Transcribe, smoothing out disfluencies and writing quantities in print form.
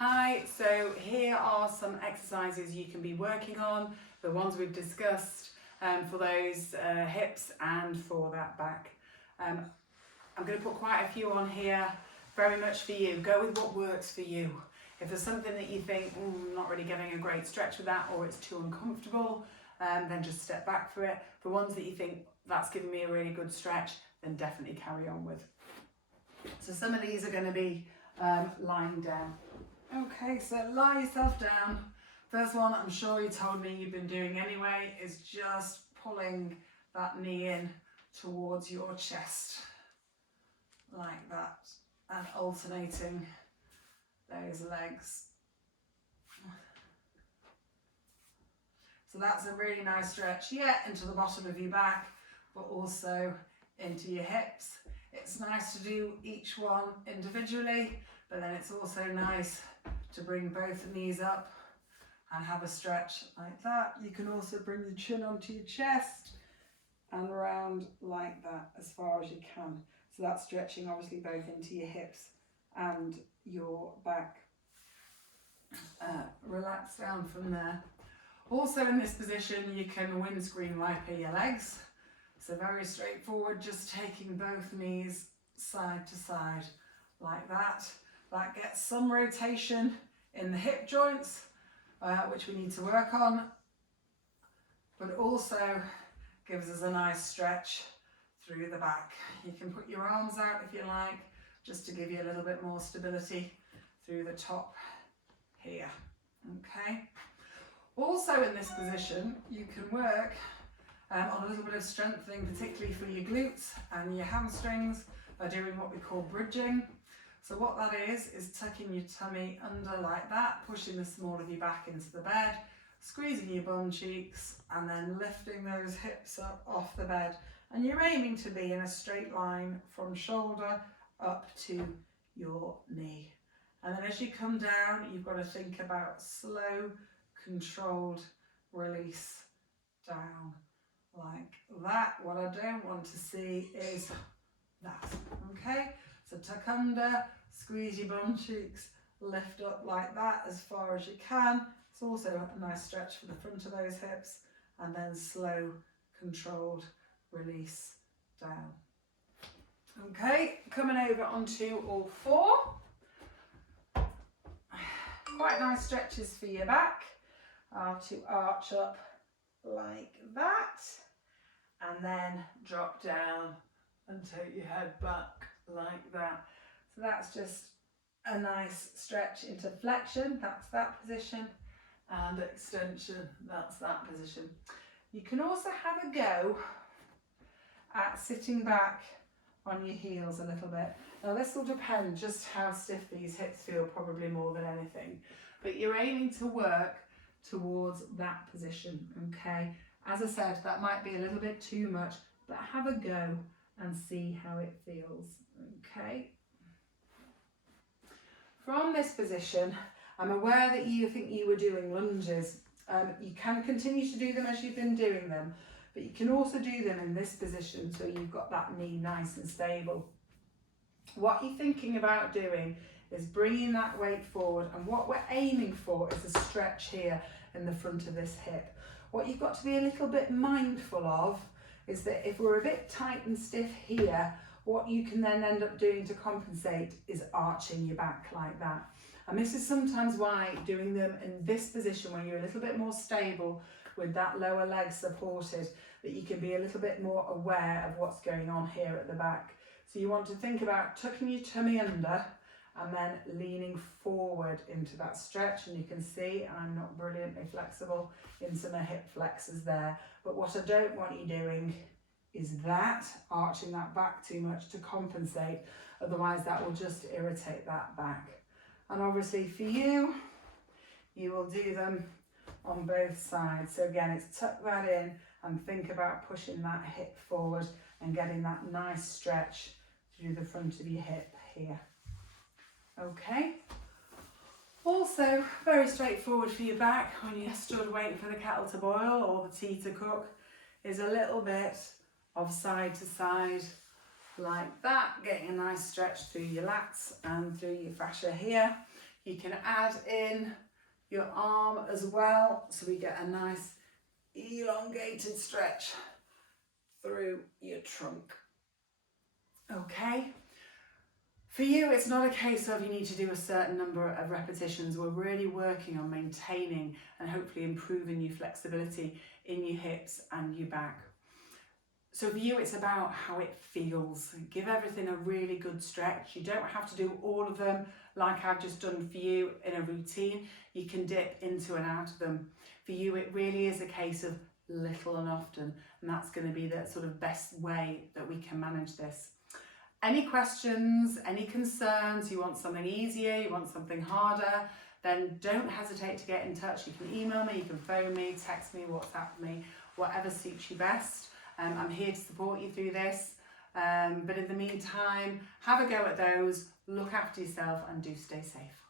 Hi, so here are some exercises you can be working on, the ones we've discussed for those hips and for that back. I'm going to put quite a few on here, very much for you. Go with what works for you. If there's something that you think, I'm not really getting a great stretch with that, or it's too uncomfortable, then just step back for it. The ones that you think, that's giving me a really good stretch, then definitely carry on with. So some of these are going to be lying down. Okay, so lie yourself down. First one, I'm sure you told me you've been doing anyway, is just pulling that knee in towards your chest, like that, and alternating those legs. So that's a really nice stretch, into the bottom of your back, but also into your hips. It's nice to do each one individually, but then it's also nice to bring both knees up and have a stretch like that. You can also bring your chin onto your chest and round like that as far as you can. So that's stretching obviously both into your hips and your back. Relax down from there. Also in this position you can windscreen wiper your legs. So very straightforward, just taking both knees side to side like that. That gets some rotation in the hip joints, which we need to work on, but also gives us a nice stretch through the back. You can put your arms out if you like, just to give you a little bit more stability through the top here, okay? Also in this position, you can work on a little bit of strengthening, particularly for your glutes and your hamstrings, by doing what we call bridging. So what that is tucking your tummy under like that, pushing the small of your back into the bed, squeezing your bum cheeks, and then lifting those hips up off the bed. And you're aiming to be in a straight line from shoulder up to your knee. And then as you come down, you've got to think about slow, controlled release down like that. What I don't want to see is that, okay? So tuck under, squeeze your bum cheeks, lift up like that as far as you can. It's also a nice stretch for the front of those hips, and then slow, controlled release down. Okay, coming over onto all four. Quite nice stretches for your back. To arch up like that, and then drop down and take your head back like that. So that's just a nice stretch into flexion, that's that position, and extension, that's that position. You can also have a go at sitting back on your heels a little bit. Now this will depend just how stiff these hips feel, probably more than anything, but you're aiming to work towards that position, okay? As I said, that might be a little bit too much, but have a go and see how it feels, okay? From this position, I'm aware that you think you were doing lunges. You can continue to do them as you've been doing them, but you can also do them in this position so you've got that knee nice and stable. What you're thinking about doing is bringing that weight forward, and what we're aiming for is a stretch here in the front of this hip. What you've got to be a little bit mindful of is that if we're a bit tight and stiff here, what you can then end up doing to compensate is arching your back like that. And this is sometimes why doing them in this position, when you're a little bit more stable with that lower leg supported, that you can be a little bit more aware of what's going on here at the back. So you want to think about tucking your tummy under and then leaning forward into that stretch. And you can see I'm not brilliantly flexible into my hip flexors there. But what I don't want you doing is that, arching that back too much to compensate. Otherwise that will just irritate that back. And obviously for you, you will do them on both sides. So again, it's tuck that in and think about pushing that hip forward and getting that nice stretch through the front of your hip here. Okay. Also, very straightforward for your back when you're stood waiting for the kettle to boil or the tea to cook, is a little bit of side to side like that, getting a nice stretch through your lats and through your fascia here. You can add in your arm as well, so we get a nice elongated stretch through your trunk. Okay. For you, it's not a case of you need to do a certain number of repetitions. We're really working on maintaining and hopefully improving your flexibility in your hips and your back. So for you, it's about how it feels. Give everything a really good stretch. You don't have to do all of them like I've just done for you in a routine. You can dip into and out of them. For you, it really is a case of little and often, and that's going to be the sort of best way that we can manage this. Any questions, any concerns, you want something easier, you want something harder, then don't hesitate to get in touch. You can email me, you can phone me, text me, WhatsApp me, whatever suits you best. I'm here to support you through this. But in the meantime, have a go at those, look after yourself and do stay safe.